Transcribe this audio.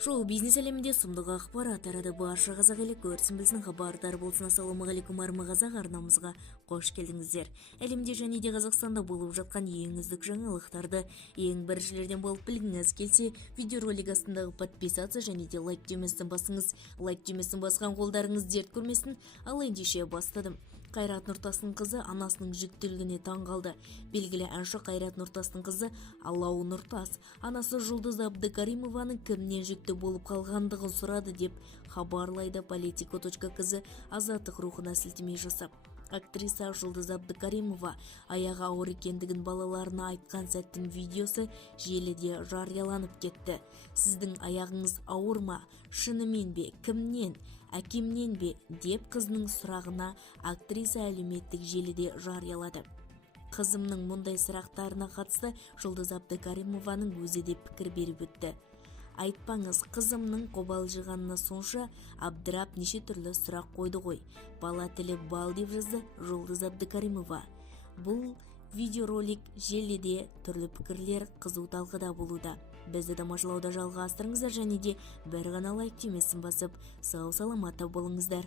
Шоу-бизнес әлемінде сұмдық ақпарат тарады. Барша қазақ елі көрсін білсін, хабардар болсын. Ассалаумағалейкум армы-қазақ арнамызға қош келдіңіздер. Әлемде және де Қазақстанда болып жатқан ең үздік жаңалықтарды ең біріншілерден болып білгіңіз келсе, видеоролик астындағы подписаться және де лайк түймесін басыңыз. Лайк түймесін басқан қолдарыңыз дерт көрмесін. Ал ендеше бастадым. Қайрат Нұртастың қызы анасының жүктілігіне таң қалды. Белгілі әнші Қайрат Нұртастың қызы Алау Нұртас анасы Жұлдыз Әбдікаримованың кімнен жүкті болып қалғандығын сұрады деп хабарлайды Politico.kz азаттық рухына сілтеме жасап. Актриса Жұлдыз Әбдікаримова аяғы ауыр екендігін балаларына айтқан сәттің видеосы желіде жарияланып кетті. Сіздің аяғыңыз ауыр ма? Шынымен бе? Кімнен? Әкемнен бе? Деп қызының сұрағына актриса әлеуметтік желіде жариялады. Қызымның мұндай сұрақтарына қатысты Жұлдыз Әбдікаримованың өзі де пікір беріп өтті. Айтпаңыз, қызымның қобалжығанына сонша абдырап неше түрлі сұрақ қойды ғой. Бала тілі бал деп жазды Жұлдыз Әбдікаримова. Бұл видеоролик желіде түрлі пікірлер қызу талқыда болуда. Бізді тамашалауда жалғастырыңыздар және де бір ғана лайк түймесін басып, сау саламатта болыңыздар.